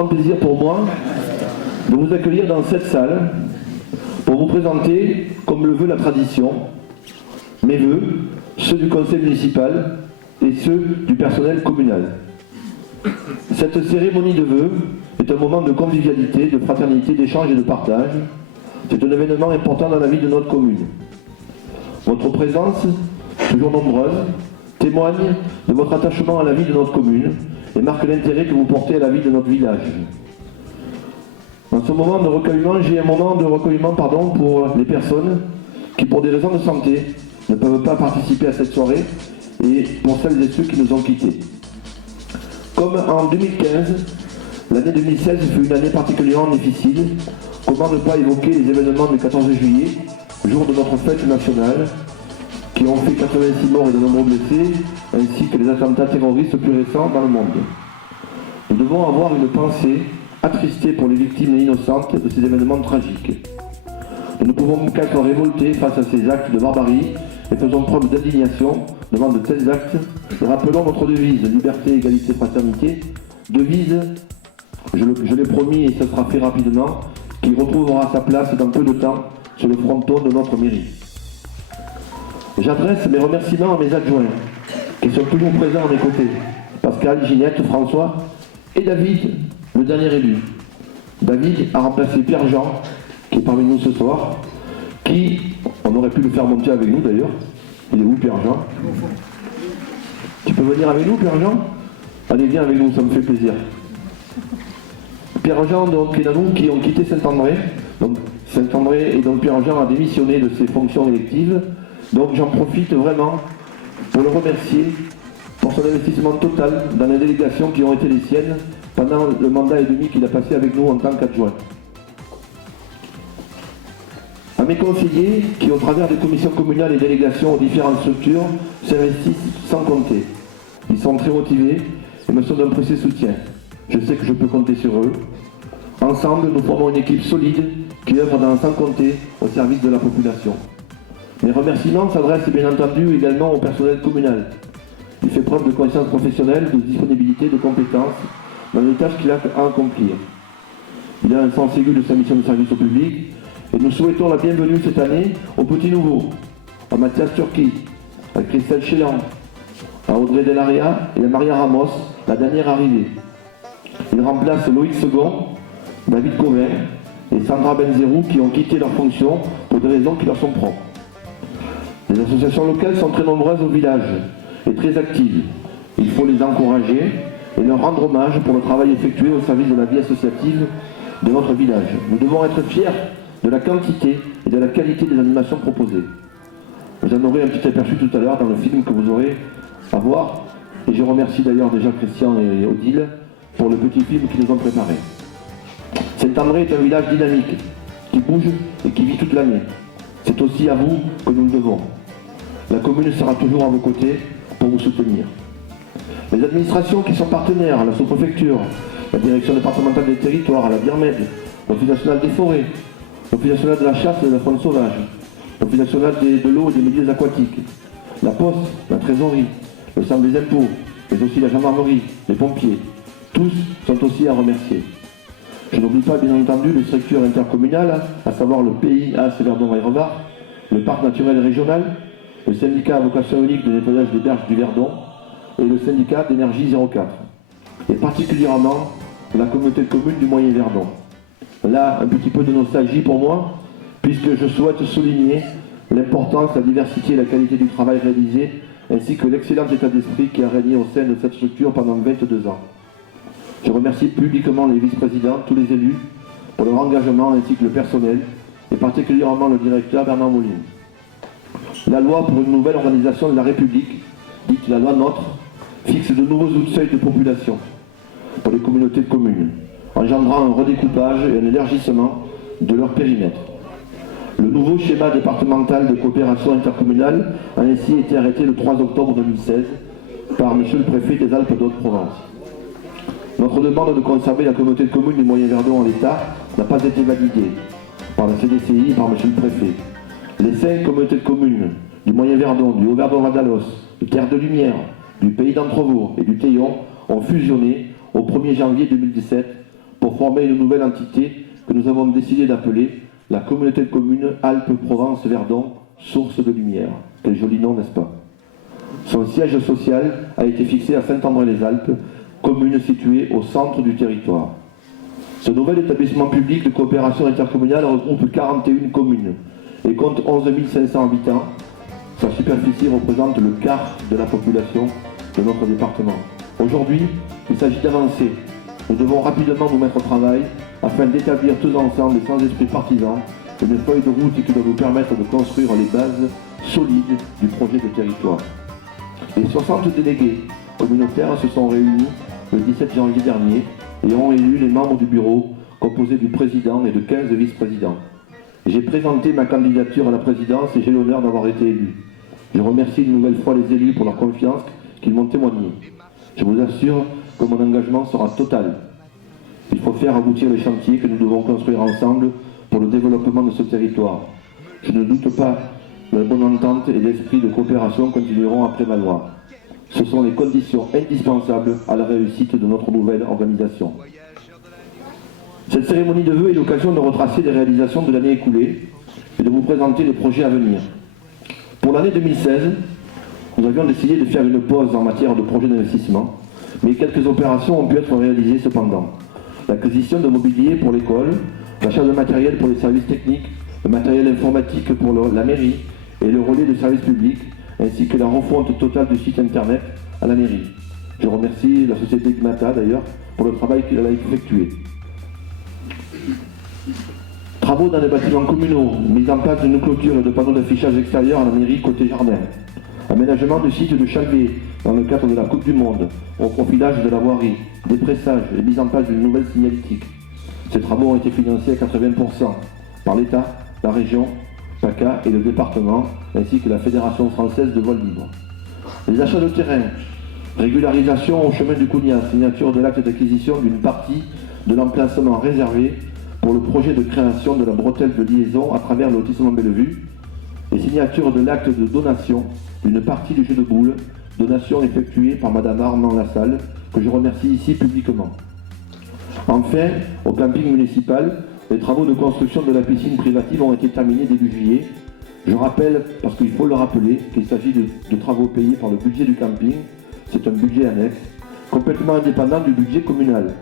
grand plaisir pour moi de vous accueillir dans cette salle pour vous présenter, comme le veut la tradition, mes vœux, ceux du conseil municipal et ceux du personnel communal. Cette cérémonie de vœux est un moment de convivialité, de fraternité, d'échange et de partage. C'est un événement important dans la vie de notre commune. Votre présence, toujours nombreuse, témoigne de votre attachement à la vie de notre commune et marque l'intérêt que vous portez à la vie de notre village. Dans ce moment de recueillement, j'ai un moment de recueillement pour les personnes qui, pour des raisons de santé, ne peuvent pas participer à cette soirée et pour celles et ceux qui nous ont quittés. Comme en 2015, l'année 2016 fut une année particulièrement difficile. Comment ne pas évoquer les événements du 14 juillet, jour de notre fête nationale, qui ont fait 86 morts et de nombreux blessés, ainsi que les attentats terroristes plus récents dans le monde. Nous devons avoir une pensée attristée pour les victimes innocentes de ces événements tragiques. Nous ne pouvons qu'être révoltés face à ces actes de barbarie et faisons preuve d'indignation devant de tels actes et rappelons notre devise liberté, égalité, fraternité, devise, je l'ai promis et ce sera fait rapidement, qui retrouvera sa place dans peu de temps sur le fronton de notre mairie. J'adresse mes remerciements à mes adjoints qui sont toujours présents à mes côtés, Pascal, Ginette, François et David, le dernier élu. David a remplacé Pierre-Jean, qui est parmi nous ce soir, qui, on aurait pu le faire monter avec nous d'ailleurs. Il est où Pierre-Jean? Tu peux venir avec nous Pierre-Jean? Allez, viens avec nous, ça me fait plaisir. Pierre-Jean, donc, et nous qui ont quitté Saint-André. Donc, Saint-André et donc Pierre-Jean a démissionné de ses fonctions électives. Donc, j'en profite vraiment pour le remercier pour son investissement total dans les délégations qui ont été les siennes pendant le mandat et demi qu'il a passé avec nous en tant qu'adjoint. À mes conseillers qui, au travers des commissions communales et délégations aux différentes structures, s'investissent sans compter. Ils sont très motivés et me sont d'un précieux soutien. Je sais que je peux compter sur eux. Ensemble, nous formons une équipe solide qui œuvre sans compter au service de la population. Mes remerciements s'adressent bien entendu également au personnel communal. Il fait preuve de conscience professionnelle, de disponibilité, de compétences dans les tâches qu'il a à accomplir. Il a un sens aigu de sa mission de service au public et nous souhaitons la bienvenue cette année aux petits nouveaux, à Mathias Turki, à Christelle Chélan, à Audrey Delaria et à Maria Ramos, la dernière arrivée. Il remplace Loïc Second, David Gauvin et Sandra Benzerou qui ont quitté leurs fonctions pour des raisons qui leur sont propres. Les associations locales sont très nombreuses au village et très actives. Il faut les encourager et leur rendre hommage pour le travail effectué au service de la vie associative de notre village. Nous devons être fiers de la quantité et de la qualité des animations proposées. Vous en aurez un petit aperçu tout à l'heure dans le film que vous aurez à voir. Et je remercie d'ailleurs déjà Christian et Odile pour le petit film qu'ils nous ont préparé. Saint-André est un village dynamique, qui bouge et qui vit toute l'année. C'est aussi à vous que nous le devons. La commune sera toujours à vos côtés pour vous soutenir. Les administrations qui sont partenaires, la sous-préfecture, la direction départementale des territoires, la DIRMED, l'Office national des forêts, l'Office national de la chasse et de la faune sauvage, l'Office national de l'eau et des milieux aquatiques, la poste, la trésorerie, le centre des impôts, mais aussi la gendarmerie, les pompiers, tous sont aussi à remercier. Je n'oublie pas bien entendu les structures intercommunales, à savoir le PIA Verdon-Vairevard, le parc naturel régional, le syndicat à vocation unique de nettoyage des berges du Verdon et le syndicat d'énergie 04. Et particulièrement la communauté de communes du Moyen Verdon. Là, un petit peu de nostalgie pour moi, puisque je souhaite souligner l'importance, la diversité et la qualité du travail réalisé, ainsi que l'excellent état d'esprit qui a régné au sein de cette structure pendant 22 ans. Je remercie publiquement les vice-présidents, tous les élus, pour leur engagement ainsi que le personnel, et particulièrement le directeur Bernard Moline. La loi pour une nouvelle organisation de la République, dite la loi NOTRe, fixe de nouveaux seuils de population pour les communautés de communes, engendrant un redécoupage et un élargissement de leur périmètre. Le nouveau schéma départemental de coopération intercommunale a ainsi été arrêté le 3 octobre 2016 par M. le préfet des Alpes d'Haute-Provence. Notre demande de conserver la communauté de communes du Moyen Verdon en l'état n'a pas été validée par la CDCI et par M. le préfet. Les 5 communautés de communes du Moyen Verdon, du Haut-Verdon-Vadalos, du Terre de Lumière, du Pays d'Entrevours et du Théon ont fusionné au 1er janvier 2017 former une nouvelle entité que nous avons décidé d'appeler la communauté de communes Alpes-Provence-Verdon, source de lumière. Quel joli nom, n'est-ce pas? Son siège social a été fixé à Saint-André-les-Alpes, commune située au centre du territoire. Ce nouvel établissement public de coopération intercommunale regroupe 41 communes et compte 11 500 habitants. Sa superficie représente le quart de la population de notre département. Aujourd'hui, il s'agit d'avancer. Nous devons rapidement nous mettre au travail afin d'établir tous ensemble et sans esprit partisan une feuille de route qui doit nous permettre de construire les bases solides du projet de territoire. Les 60 délégués communautaires se sont réunis le 17 janvier dernier et ont élu les membres du bureau composé du président et de 15 vice-présidents. J'ai présenté ma candidature à la présidence et j'ai l'honneur d'avoir été élu. Je remercie une nouvelle fois les élus pour leur confiance qu'ils m'ont témoignée. Je vous assure que mon engagement sera total. Il faut faire aboutir les chantiers que nous devons construire ensemble pour le développement de ce territoire. Je ne doute pas que la bonne entente et l'esprit de coopération continueront à prévaloir. Ce sont les conditions indispensables à la réussite de notre nouvelle organisation. Cette cérémonie de vœux est l'occasion de retracer les réalisations de l'année écoulée et de vous présenter les projets à venir. Pour l'année 2016, nous avions décidé de faire une pause en matière de projets d'investissement, mais quelques opérations ont pu être réalisées cependant. L'acquisition de mobilier pour l'école, l'achat de matériel pour les services techniques, le matériel informatique pour la mairie et le relais de services publics, ainsi que la refonte totale du site internet à la mairie. Je remercie la société Gmata d'ailleurs pour le travail qu'elle a effectué. Travaux dans les bâtiments communaux, mise en place d'une clôture et de panneaux d'affichage extérieur à la mairie côté jardin. Aménagement du site de Chalvet dans le cadre de la Coupe du Monde, au profilage de la voirie, dépressage et mise en place d'une nouvelle signalétique. Ces travaux ont été financés à 80% par l'État, la région, PACA et le département, ainsi que la Fédération française de vol libre. Les achats de terrain, régularisation au chemin du Cougnas, signature de l'acte d'acquisition d'une partie de l'emplacement réservé pour le projet de création de la bretelle de liaison à travers le lotissement Bellevue, et signature de l'acte de donation d'une partie du jeu de boules, donation effectuée par Madame Armand Lassalle, que je remercie ici publiquement. Enfin, au camping municipal, les travaux de construction de la piscine privative ont été terminés début juillet. Je rappelle, parce qu'il faut le rappeler, qu'il s'agit de travaux payés par le budget du camping. C'est un budget annexe, complètement indépendant du budget communal.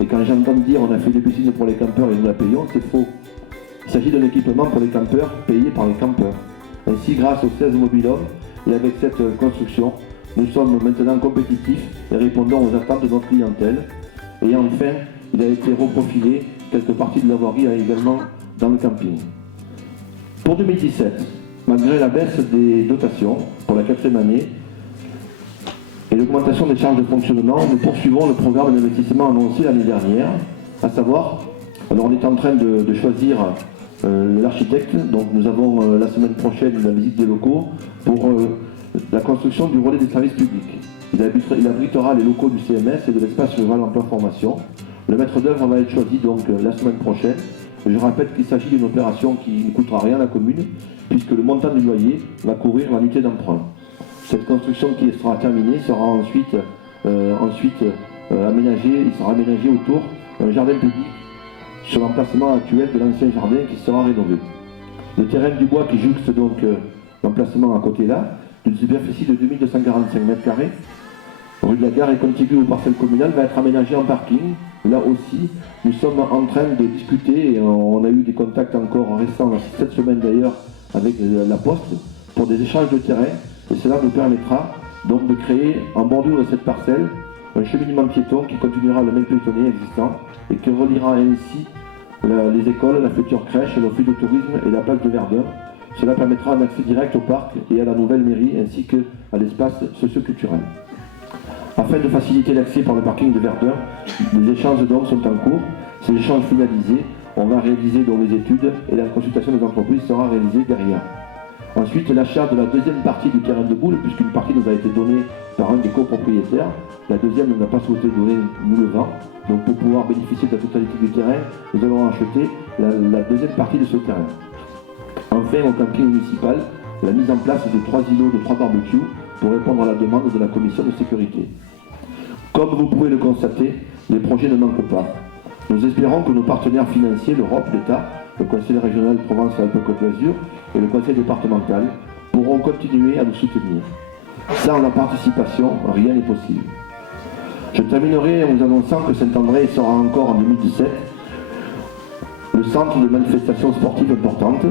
Et quand j'entends dire on a fait des piscines pour les campeurs et nous la payons, c'est faux. Il s'agit d'un équipement pour les campeurs payé par les campeurs. Ainsi, grâce aux 16 mobil-hommes et avec cette construction, nous sommes maintenant compétitifs et répondons aux attentes de notre clientèle. Et enfin, il a été reprofilé quelques parties de la voirie également dans le camping. Pour 2017, malgré la baisse des dotations pour la 4e année et l'augmentation des charges de fonctionnement, nous poursuivons le programme d'investissement annoncé l'année dernière, à savoir, alors on est en train de choisir l'architecte, donc nous avons la semaine prochaine la visite des locaux pour la construction du relais des services publics. Il abritera les locaux du CMS et de l'espace rural emploi formation. Le maître d'œuvre va être choisi donc la semaine prochaine. Je rappelle qu'il s'agit d'une opération qui ne coûtera rien à la commune, puisque le montant du loyer va couvrir l'unité d'emprunt. Cette construction qui sera terminée sera ensuite aménagée, il sera aménagé autour d'un jardin public sur l'emplacement actuel de l'ancien jardin qui sera rénové. Le terrain du bois qui jouxte donc l'emplacement à côté là, d'une superficie de 2245 m², rue de la Gare et contigu aux parcelles communales, va être aménagé en parking. Là aussi, nous sommes en train de discuter, et on a eu des contacts encore récents, cette semaine d'ailleurs, avec la Poste, pour des échanges de terrain, et cela nous permettra donc de créer en bordure de cette parcelle un cheminement piéton qui continuera le même piétonnier existant et qui reliera ainsi les écoles, la future crèche, l'office de tourisme et la place de Verdun. Cela permettra un accès direct au parc et à la nouvelle mairie ainsi qu'à l'espace socioculturel. Afin de faciliter l'accès par le parking de Verdun, les échanges donc sont en cours. Ces échanges finalisés, on va réaliser donc les études et la consultation des entreprises sera réalisée derrière. Ensuite, l'achat de la deuxième partie du terrain de boule, puisqu'une partie nous a été donnée par un des copropriétaires. La deuxième, nous n'a pas souhaité donner, nous le vend. Donc pour pouvoir bénéficier de la totalité du terrain, nous allons acheter la deuxième partie de ce terrain. Enfin, au camping municipal, la mise en place de 3 îlots de 3 barbecues pour répondre à la demande de la commission de sécurité. Comme vous pouvez le constater, les projets ne manquent pas. Nous espérons que nos partenaires financiers, l'Europe, l'État, le Conseil régional Provence-Alpes-Côte d'Azur et le Conseil départemental pourront continuer à nous soutenir. Sans la participation, rien n'est possible. Je terminerai en vous annonçant que Saint-André sera encore en 2017 le centre de manifestations sportives importantes.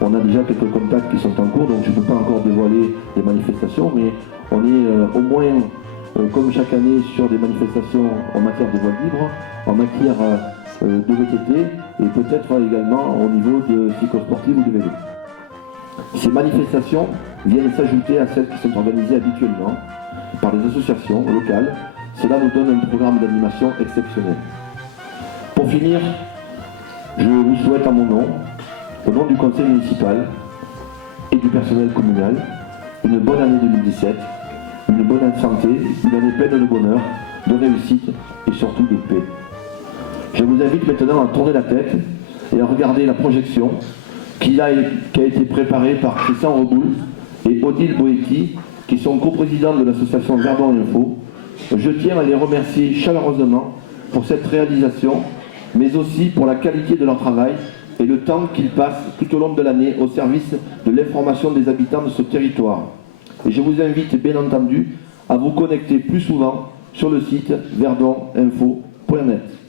On a déjà quelques contacts qui sont en cours, donc je ne peux pas encore dévoiler les manifestations, mais on est au moins, comme chaque année, sur des manifestations en matière de voile libre, en matière de VTT et peut-être également au niveau de cyclosportive ou de vélo. Ces manifestations viennent s'ajouter à celles qui sont organisées habituellement par les associations locales. Cela nous donne un programme d'animation exceptionnel. Pour finir, je vous souhaite à mon nom, au nom du conseil municipal et du personnel communal, une bonne année 2017, une bonne santé, une année pleine de bonheur, de réussite et surtout de paix. Je vous invite maintenant à tourner la tête et à regarder la projection qui a été préparée par Christian Reboul et Odile Boetti, qui sont coprésidents de l'association Verdon Info. Je tiens à les remercier chaleureusement pour cette réalisation, mais aussi pour la qualité de leur travail et le temps qu'ils passent tout au long de l'année au service de l'information des habitants de ce territoire. Et je vous invite bien entendu à vous connecter plus souvent sur le site verdoninfo.net.